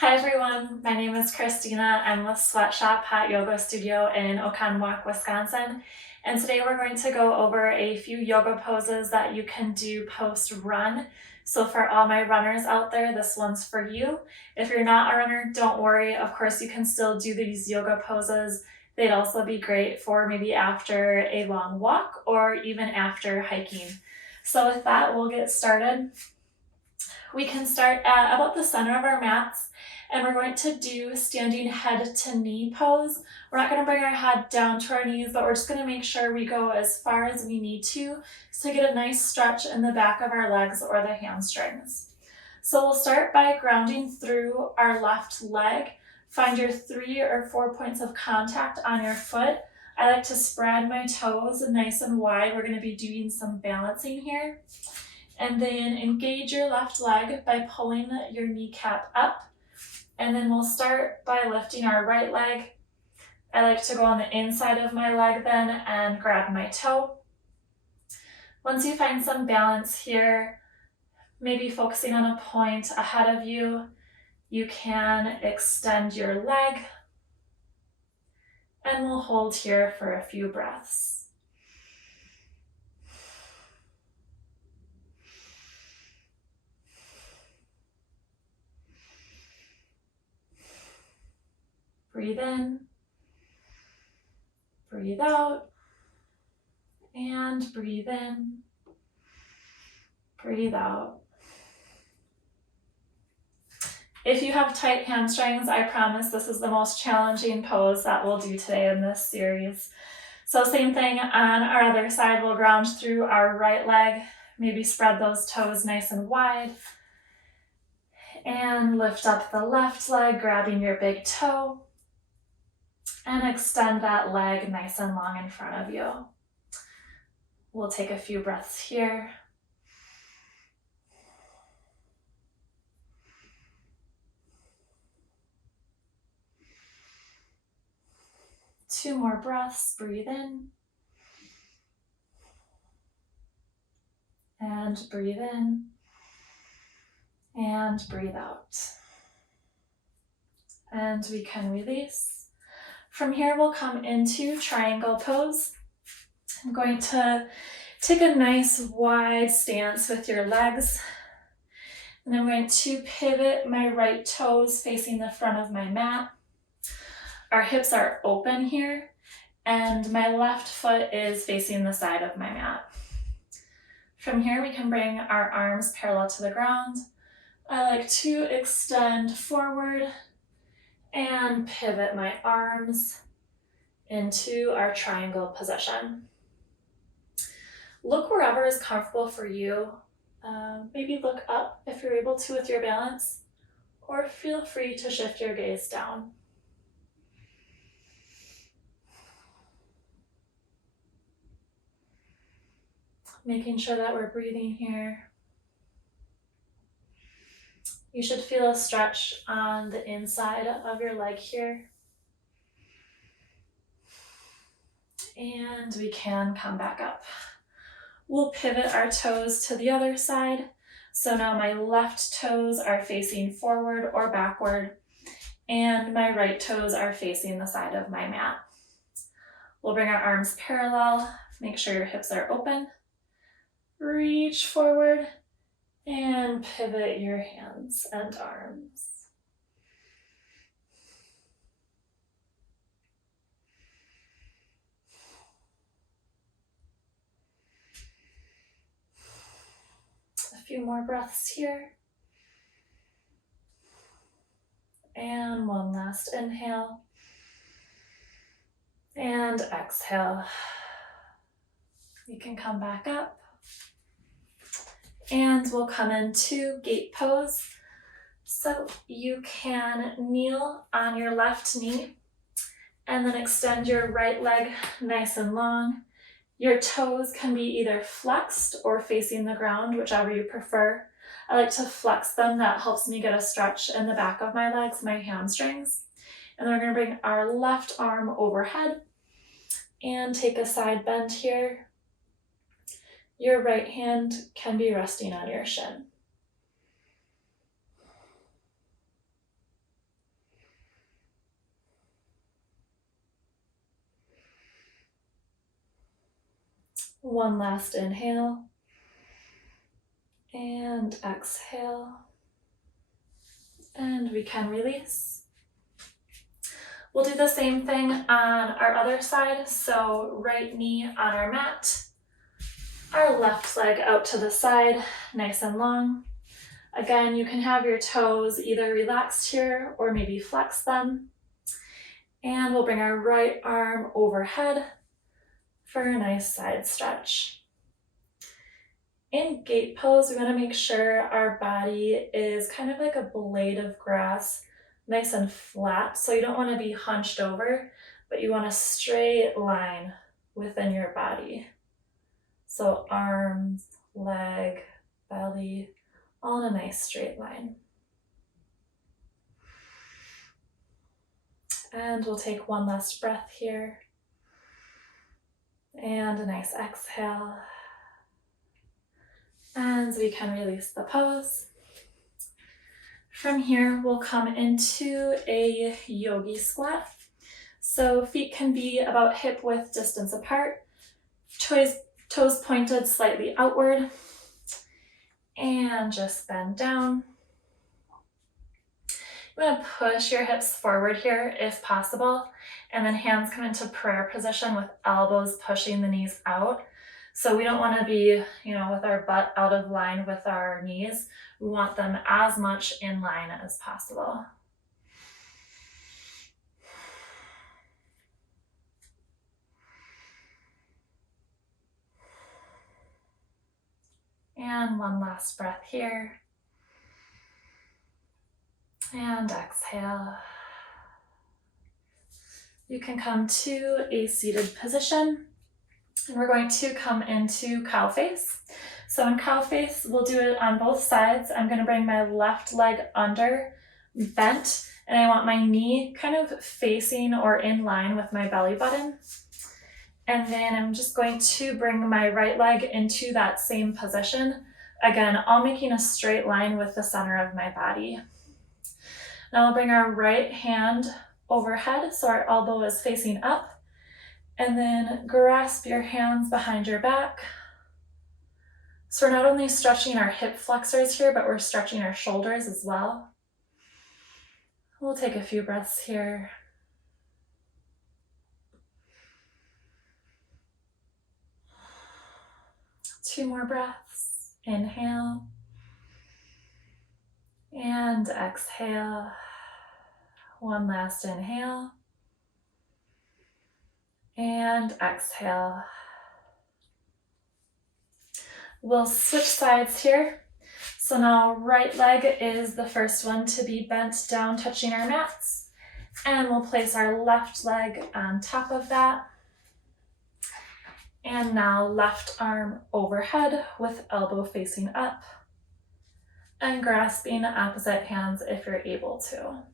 Hi everyone, my name is Christina. I'm with Sweatshop Hot Yoga Studio in Oconomowoc, Wisconsin. And today we're going to go over a few yoga poses that you can do post-run. So for all my runners out there, this one's for you. If you're not a runner, don't worry. Of course, you can still do these yoga poses. They'd also be great for maybe after a long walk or even after hiking. So with that, we'll get started. We can start at about the center of our mats. And we're going to do standing head to knee pose. We're not going to bring our head down to our knees, but we're just going to make sure we go as far as we need to get a nice stretch in the back of our legs or the hamstrings. So we'll start by grounding through our left leg. Find your 3 or 4 points of contact on your foot. I like to spread my toes nice and wide. We're going to be doing some balancing here. And then engage your left leg by pulling your kneecap up. And then we'll start by lifting our right leg. I like to go on the inside of my leg then and grab my toe. Once you find some balance here, maybe focusing on a point ahead of you, you can extend your leg. And we'll hold here for a few breaths. Breathe in, breathe out, and breathe in, breathe out. If you have tight hamstrings, I promise this is the most challenging pose that we'll do today in this series. So same thing on our other side, we'll ground through our right leg, maybe spread those toes nice and wide, and lift up the left leg, grabbing your big toe. And extend that leg nice and long in front of you. We'll take a few breaths here. Two more breaths, breathe in. And breathe in. And breathe out. And we can release. From here, we'll come into triangle pose. I'm going to take a nice wide stance with your legs. And I'm going to pivot my right toes facing the front of my mat. Our hips are open here, and my left foot is facing the side of my mat. From here, we can bring our arms parallel to the ground. I like to extend forward and pivot my arms into our triangle position. Look wherever is comfortable for you. Maybe look up if you're able to with your balance, or feel free to shift your gaze down. Making sure that we're breathing here. You should feel a stretch on the inside of your leg here. And we can come back up. We'll pivot our toes to the other side. So now my left toes are facing forward or backward, and my right toes are facing the side of my mat. We'll bring our arms parallel. Make sure your hips are open. Reach forward and pivot your hands and arms. A few more breaths here. And one last inhale. And exhale. You can come back up. And we'll come into gate pose. So you can kneel on your left knee and then extend your right leg nice and long. Your toes can be either flexed or facing the ground, whichever you prefer. I like to flex them. That helps me get a stretch in the back of my legs, my hamstrings. And then we're going to bring our left arm overhead and take a side bend here. Your right hand can be resting on your shin. One last inhale and exhale. And we can release. We'll do the same thing on our other side. So right knee on our mat, our left leg out to the side, nice and long. Again, you can have your toes either relaxed here or maybe flex them. And we'll bring our right arm overhead for a nice side stretch. In gate pose, we want to make sure our body is kind of like a blade of grass, nice and flat. So you don't want to be hunched over, but you want a straight line within your body. So arms, leg, belly, all in a nice straight line. And we'll take one last breath here. And a nice exhale. And we can release the pose. From here, we'll come into a yogi squat. So feet can be about hip width distance apart, toes pointed slightly outward, and just bend down. You want to push your hips forward here if possible, and then hands come into prayer position with elbows pushing the knees out. So we don't want to be, with our butt out of line with our knees. We want them as much in line as possible. And one last breath here. And exhale. You can come to a seated position. And we're going to come into cow face. So in cow face, we'll do it on both sides. I'm going to bring my left leg under, bent, and I want my knee kind of facing or in line with my belly button. And then I'm just going to bring my right leg into that same position. Again, all making a straight line with the center of my body. Now we'll bring our right hand overhead so our elbow is facing up. And then grasp your hands behind your back. So we're not only stretching our hip flexors here, but we're stretching our shoulders as well. We'll take a few breaths here. Two more breaths. Inhale. And exhale. One last inhale. And exhale. We'll switch sides here. So now right leg is the first one to be bent down, touching our mats. And we'll place our left leg on top of that. And now left arm overhead with elbow facing up. And grasping opposite hands if you're able to.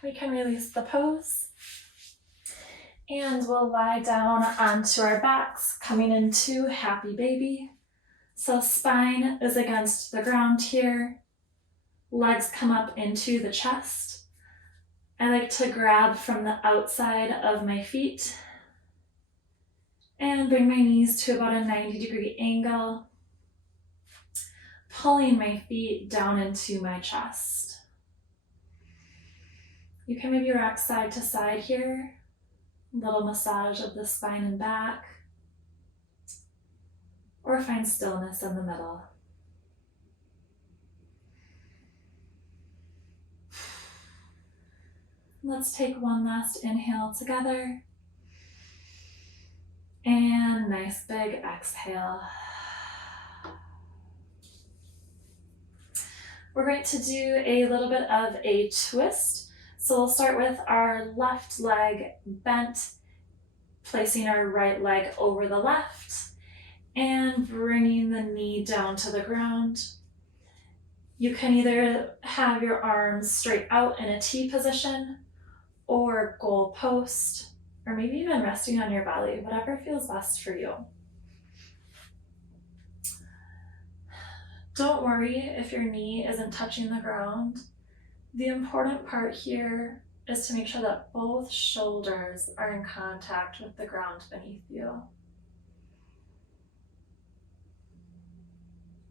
We can release the pose. And we'll lie down onto our backs, coming into happy baby. So spine is against the ground here. Legs come up into the chest. I like to grab from the outside of my feet and bring my knees to about a 90-degree angle, pulling my feet down into my chest. You can maybe rock side to side here, a little massage of the spine and back, or find stillness in the middle. Let's take one last inhale together, and nice big exhale. We're going to do a little bit of a twist. So we'll start with our left leg bent, placing our right leg over the left, and bringing the knee down to the ground. You can either have your arms straight out in a T position or goal post, or maybe even resting on your belly, whatever feels best for you. Don't worry if your knee isn't touching the ground. The important part here is to make sure that both shoulders are in contact with the ground beneath you.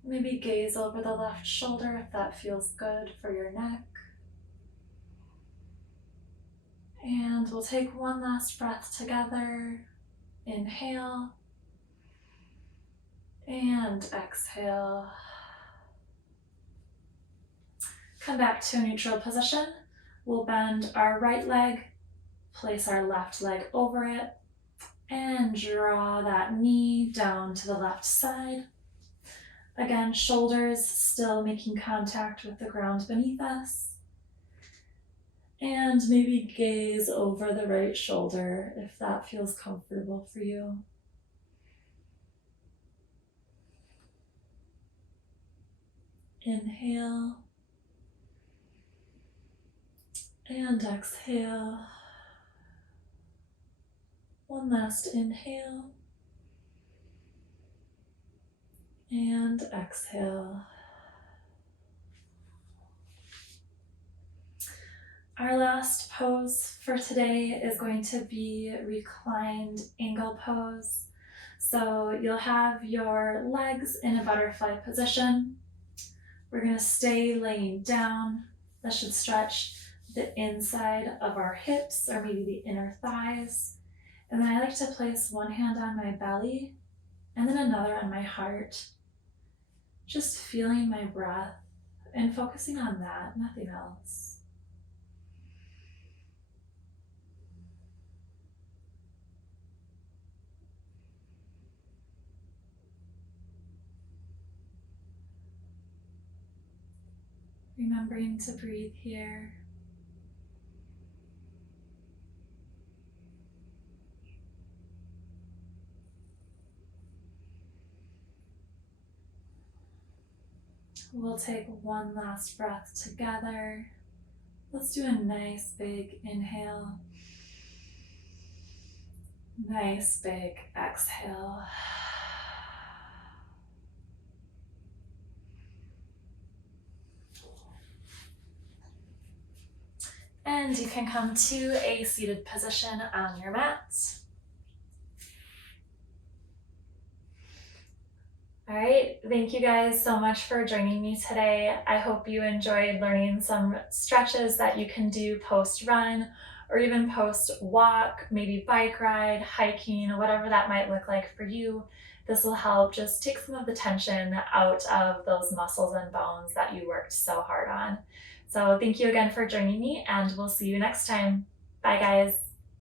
Maybe gaze over the left shoulder if that feels good for your neck. And we'll take one last breath together. Inhale and exhale. Come back to a neutral position. We'll bend our right leg, place our left leg over it, and draw that knee down to the left side. Again, shoulders still making contact with the ground beneath us. And maybe gaze over the right shoulder if that feels comfortable for you. Inhale and exhale. One last inhale and exhale. Our last pose for today is going to be reclined angle pose. So you'll have your legs in a butterfly position. We're going to stay laying down. That should stretch the inside of our hips or maybe the inner thighs. And then I like to place one hand on my belly and then another on my heart. Just feeling my breath and focusing on that, nothing else. Remembering to breathe here. We'll take one last breath together. Let's do a nice big inhale. Nice big exhale. And you can come to a seated position on your mat. All right, thank you guys so much for joining me today. I hope you enjoyed learning some stretches that you can do post-run or even post-walk, maybe bike ride, hiking, whatever that might look like for you. This will help just take some of the tension out of those muscles and bones that you worked so hard on. So thank you again for joining me, and we'll see you next time. Bye guys.